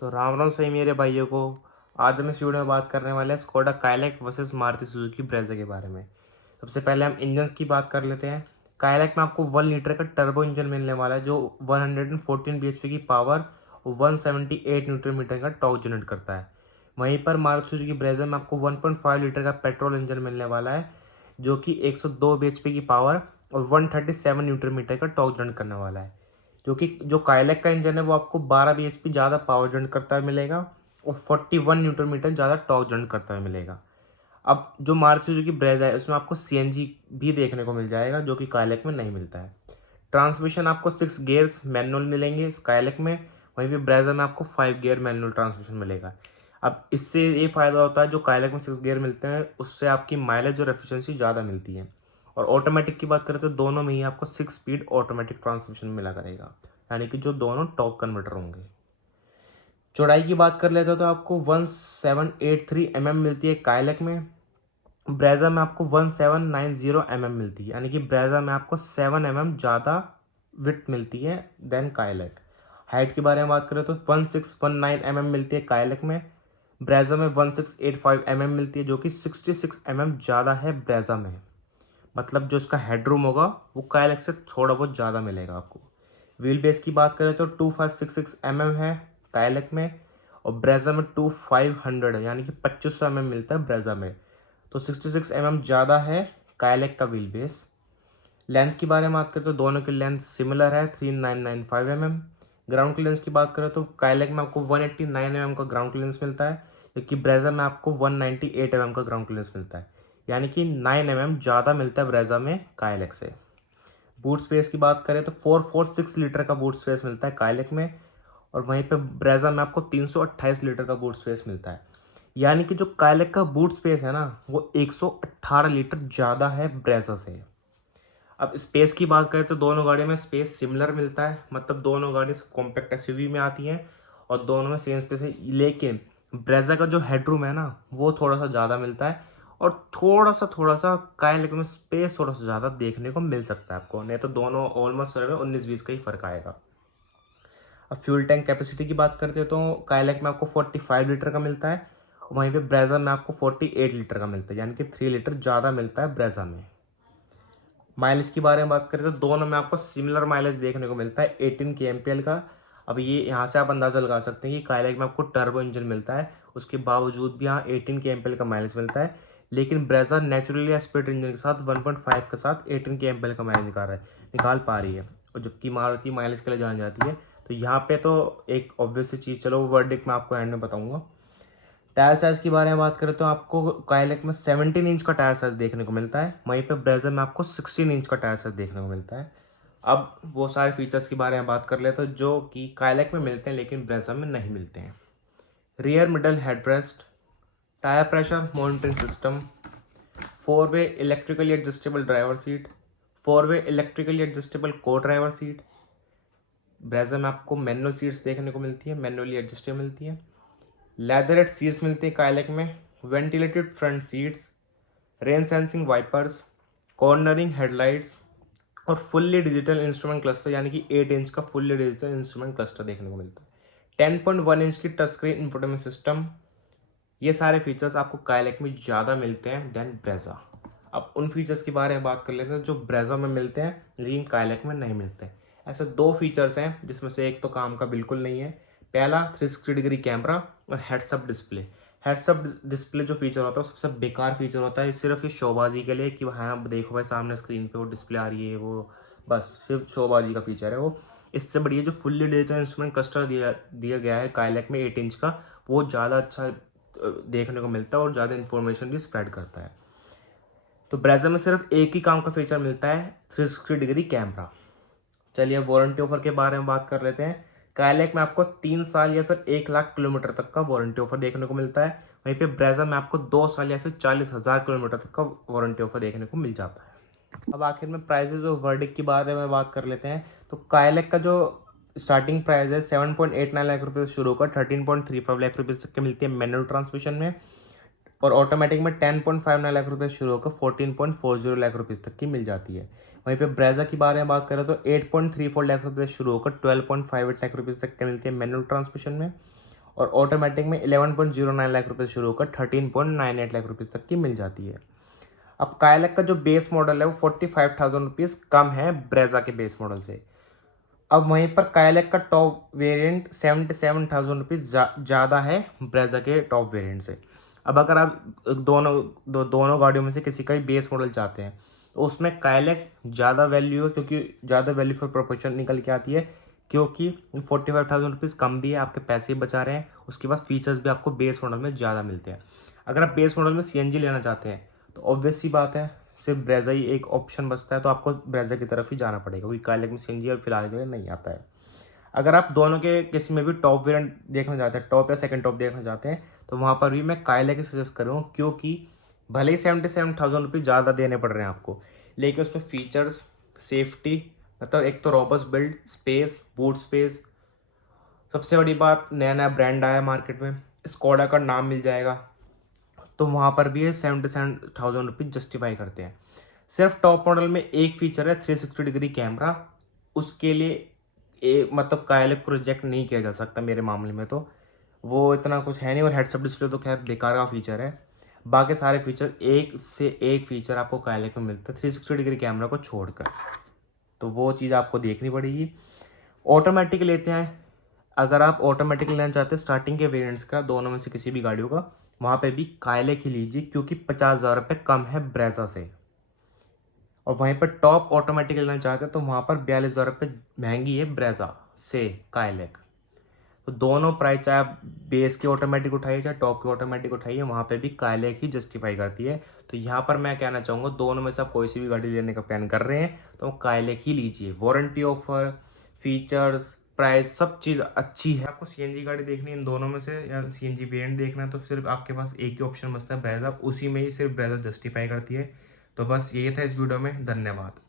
तो राम राम सही मेरे भाइयों को। आज हम इस वीडियो में बात करने वाले हैं Skoda Kylaq versus Maruti Suzuki Brezza के बारे में। सबसे पहले हम इंजन की बात कर लेते हैं। काइलैक में आपको 1 लीटर का टर्बो इंजन मिलने वाला है जो 114 bhp की पावर और 178 न्यूटन मीटर का टॉर्क जनरेट करता है। वहीं पर मारुति सुजुकी ब्रेज़ा में आपको 1.5 लीटर का पेट्रोल इंजन मिलने वाला है जो कि 102 bhp की पावर और 137 न्यूटन मीटर का टॉर्क जनरेट करने वाला है। जो काइलैक का इंजन है वो आपको 12 bhp ज़्यादा पावर जनरेट करता है मिलेगा और 41 न्यूटन मीटर ज़्यादा टॉर्क जनरेट करता है मिलेगा। अब जो मारुति सुजुकी ब्रेज़ा है उसमें आपको सीएनजी भी देखने को मिल जाएगा जो कि काइलैक में नहीं मिलता है। ट्रांसमिशन आपको 6 गियर्स मैनुअल मिलेंगे इस काइलैक में, वहीं पे ब्रेज़ा में आपको 5 गियर मैनुअल ट्रांसमिशन मिलेगा। अब इससे ये फ़ायदा होता है जो काइलैक में 6 गियर मिलते हैं उससे आपकी माइलेज और एफिशिएंसी ज़्यादा मिलती है। और ऑटोमेटिक की बात करें तो दोनों में ही आपको 6 स्पीड ऑटोमेटिक ट्रांसमिशन मिला करेगा, यानी कि जो दोनों टॉर्क कन्वर्टर होंगे। चौड़ाई की बात कर लेते हो तो आपको 1783 मिलती है काइलैक में। ब्रेज़ा में आपको 1790 मिलती है, यानी कि ब्रेज़ा में आपको 7 ज़्यादा विड्थ मिलती है देन काइलैक। हाइट के बारे में बात करें तो 1619 मिलती है काइलैक में। ब्रेज़ा में 1685 मिलती है जो कि 66 ज़्यादा है ब्रेज़ा में। मतलब जो इसका हेडरूम होगा वो काइलैक से थोड़ा बहुत ज़्यादा मिलेगा आपको। व्हील बेस की बात करें तो 2566 है काइलैक में और ब्रेज़ा में 2500 है, यानी कि 2500 मिलता है ब्रेज़ा में। तो 66 ज़्यादा है काइलैक का व्हील बेस। लेंथ के बारे में बात करें तो दोनों की लेंथ सिमिलर है 3995 ग्राउंड क्लियरेंस की बात करें तो काइलैक में आपको 189 का ग्राउंड क्लियरेंस मिलता है जबकि ब्रेज़ा में आपको 198 का ग्राउंड क्लियरेंस मिलता है, यानी कि 9 ज़्यादा मिलता है ब्रेज़ा में काइलैक से। बूट स्पेस की बात करें तो 446 लीटर का बूट स्पेस मिलता है काइलैक में और वहीं पे ब्रेज़ा में आपको 328 लीटर का बूट स्पेस मिलता है, यानी कि जो काइलैक का बूट स्पेस है ना वो 118 लीटर ज़्यादा है ब्रेज़ा से। अब स्पेस की बात करें तो दोनों गाड़ियों में स्पेस सिमिलर मिलता है, मतलब दोनों गाड़ी कॉम्पैक्ट एसयूवी में आती हैं और दोनों में सेम स्पेस है, लेकिन ब्रेज़ा का जो हेडरूम है ना वो थोड़ा सा ज़्यादा मिलता है और थोड़ा सा काइलैक में स्पेस थोड़ा सा ज़्यादा देखने को मिल सकता है आपको, नहीं तो दोनों ऑलमोस्ट 19-20 का ही फ़र्क आएगा। अब फ्यूल टैंक कैपेसिटी की बात करते हैं तो काइलैक में आपको 45 लीटर का मिलता है, वहीं पे ब्रेज़ा में आपको 48 लीटर का मिलता है, यानी कि 3 लीटर ज़्यादा मिलता है ब्रेज़ा में। माइलेज की बारे में बात करें तो दोनों में आपको सिमिलर माइलेज देखने को मिलता है 18 kmpl का। अब ये यहाँ से आप अंदाज़ा लगा सकते हैं कि काइलैक में आपको टर्बो इंजन मिलता है, उसके बावजूद भी यहाँ 18 kmpl का माइलेज मिलता है, लेकिन ब्रेज़ा नेचुरली एस्पिरेटेड इंजन के साथ 1.5 के साथ 18 kmpl का माइलेज निकाल पा रही है, और जबकि मारुति माइलेज के लिए जानी जाती है। तो यहाँ पे तो एक ऑब्वियस सी चीज़, चलो वो वर्डिक्ट मैं आपको एंड में बताऊँगा। टायर साइज़ के बारे में बात करें तो आपको काइलैक में 17 इंच का टायर साइज़ देखने को मिलता है, वहीं पे ब्रेज़ा में आपको 16 इंच का टायर साइज़ देखने को मिलता है। अब वो सारे फीचर्स के बारे में बात कर लेते हैं जो कि काइलैक में मिलते हैं लेकिन ब्रेज़ा में नहीं मिलते हैं। Rear middle headrest, tyre pressure monitoring system, 4-वे इलेक्ट्रिकली एडजस्टेबल ड्राइवर सीट, 4-वे इलेक्ट्रिकली एडजस्टेबल को ड्राइवर सीट। ब्रेज़ा में आपको मैनुअल सीट्स देखने को मिलती है, मैनुअली एडजस्टेबल मिलती है। लेदरेट सीट्स मिलती है काइलैक में, ventilated front seats, rain sensing wipers, cornering headlights और फुल्ली डिजिटल इंस्ट्रूमेंट क्लस्टर, यानी कि 8 इंच का फुल्ली डिजिटल इंस्ट्रूमेंट क्लस्टर देखने को मिलता है। 10.1 इंच की टच स्क्रीन इंफोटेनमेंट सिस्टम। ये सारे फीचर्स आपको काइलैक में ज़्यादा मिलते हैं देन ब्रेज़ा। अब उन फीचर्स के बारे में बात कर लेते हैं जो ब्रेज़ा में मिलते हैं लेकिन काइलैक में नहीं मिलते हैं। ऐसे दो फीचर्स हैं जिसमें से एक तो काम का बिल्कुल नहीं है। पहला 360 डिग्री कैमरा और हेड्सअप डिस्प्ले। हेड्सअप डिस्प्ले जो फीचर होता है वो सबसे बेकार फीचर होता है, सिर्फ ये शोबाजी के लिए कि हाँ आप देखो भाई सामने स्क्रीन पे वो डिस्प्ले आ रही है, वो बस सिर्फ शोबाजी का फीचर है वो। इससे बढ़िया जो फुल्ली डिजिटल इंस्ट्रूमेंट क्लस्टर दिया दिया गया है काइलैक में 8 इंच का, वो ज़्यादा अच्छा देखने को मिलता है और ज़्यादा इन्फॉर्मेशन भी स्प्रेड करता है। तो ब्रेज़ा में सिर्फ एक ही काम का फीचर मिलता है, 360 डिग्री कैमरा। चलिए वारंटी ऑफर के बारे में बात कर लेते हैं। काइलैक में आपको 3 साल या फिर 1 लाख किलोमीटर तक का वारंटी ऑफर देखने को मिलता है, वहीं पे ब्रेज़ा में आपको 2 साल या फिर 40,000 किलोमीटर तक का वारंटी ऑफर देखने को मिल जाता है। अब आखिर में प्राइजेज और वर्डिक्ट के बारे में बात कर लेते हैं। तो काइलैक का जो स्टार्टिंग प्राइस है 7.89 लाख रुपये से शुरू होकर 13.35 लाख रुपये तक की मिलती है मैनुअल ट्रांसमिशन में, और ऑटोमेटिक में 10.59 लाख रुपये शुरू होकर 14.40 लाख रुपीज़ तक की मिल जाती है। वहीं पे ब्रेज़ा के बारे में बात करें तो 8.34 लाख रुपये शुरू होकर 12.58 लाख रुपीज़ तक की मिलती है मैनुअल ट्रांसमिशन में, और ऑटोमेटिक में 11.09 लाख रुपये से शुरू होकर 13.98 लाख रुपये तक की मिल जाती है। अब कायलैक का जो बेस मॉडल है वो 45,000 रुपीज़ कम है ब्रेजा के बेस मॉडल से। अब वहीं पर कायलैक का टॉप वेरिएंट 77,000 रुपीज़ ज़्यादा है ब्रेजा के टॉप वेरिएंट से। अब अगर आप दोनों गाड़ियों में से किसी का भी बेस मॉडल चाहते हैं तो उसमें कायलैक ज़्यादा वैल्यू है, क्योंकि ज़्यादा वैल्यू फॉर प्रोपोर्शन निकल के आती है, क्योंकि 45,000 रुपीज़ कम भी है, आपके पैसे भी बचा रहे हैं, उसके बाद फीचर्स भी आपको बेस मॉडल में ज़्यादा मिलते हैं। अगर आप बेस मॉडल में CNG लेना चाहते हैं तो ऑब्वियस सी बात है, सिर्फ ब्रेजा ही एक ऑप्शन बचता है, तो आपको ब्रेजा की तरफ ही जाना पड़ेगा, क्योंकि कायलैक में CNG और फिलहाल के लिए नहीं आता है। अगर आप दोनों के किसी में भी टॉप वेरिएंट देखना चाहते हैं, टॉप या सेकंड टॉप देखना चाहते हैं, तो वहाँ पर भी मैं कायलैक ही सजेस्ट करूँ, क्योंकि भले ही 77,000 रुपीज़ ज़्यादा देने पड़ रहे हैं आपको, लेकिन उसमें फीचर्स, सेफ्टी, मतलब एक तो robust build, space, boot space, सबसे बड़ी बात नया नया ब्रांड आया मार्केट में, स्कोडा का नाम मिल जाएगा, तो वहाँ पर भी ये 77,000 रुपीज़ जस्टिफाई करते हैं। सिर्फ टॉप मॉडल में एक फीचर है 360 डिग्री कैमरा, उसके लिए मतलब कायलैक को रिजेक्ट नहीं किया जा सकता मेरे मामले में, तो वो इतना कुछ है नहीं, और हेड्स अप डिस्प्ले तो खैर बेकार का फीचर है। बाकी सारे फीचर एक से एक फीचर आपको कायलैक में मिलता है 360 डिग्री कैमरा को छोड़कर, तो वो चीज़ आपको देखनी पड़ेगी। ऑटोमेटिक लेते हैं, अगर आप ऑटोमेटिक लेना चाहते हैं स्टार्टिंग के वेरिएंट्स का, दोनों में से किसी भी गाड़ियों का, वहाँ पे भी कायलैक ही लीजिए, क्योंकि 50,000 रुपये कम है ब्रेजा से। और वहीं पर टॉप ऑटोमेटिक लेना चाहते हैं तो वहाँ पर 42,000 रुपये महंगी है ब्रेजा से कायलैक। तो दोनों प्राइस, चाहे आप बेस की ऑटोमेटिक उठाइए चाहे टॉप की ऑटोमेटिक उठाइए, वहाँ पे भी कायलैक ही जस्टिफाई करती है। तो यहाँ पर मैं कहना चाहूँगा, दोनों में से आप कोई सी भी गाड़ी लेने का प्लान कर रहे हैं तो कायलैक ही लीजिए। वारंटी ऑफर, फीचर्स, प्राइस, सब चीज़ अच्छी है। आपको CNG गाड़ी देखनी है इन दोनों में से, या CNG वेरिएंट देखना है, तो सिर्फ आपके पास एक ही ऑप्शन बचता है ब्रेजा, उसी में ही सिर्फ ब्रेजा जस्टिफाई करती है। तो बस यही था इस वीडियो में, धन्यवाद।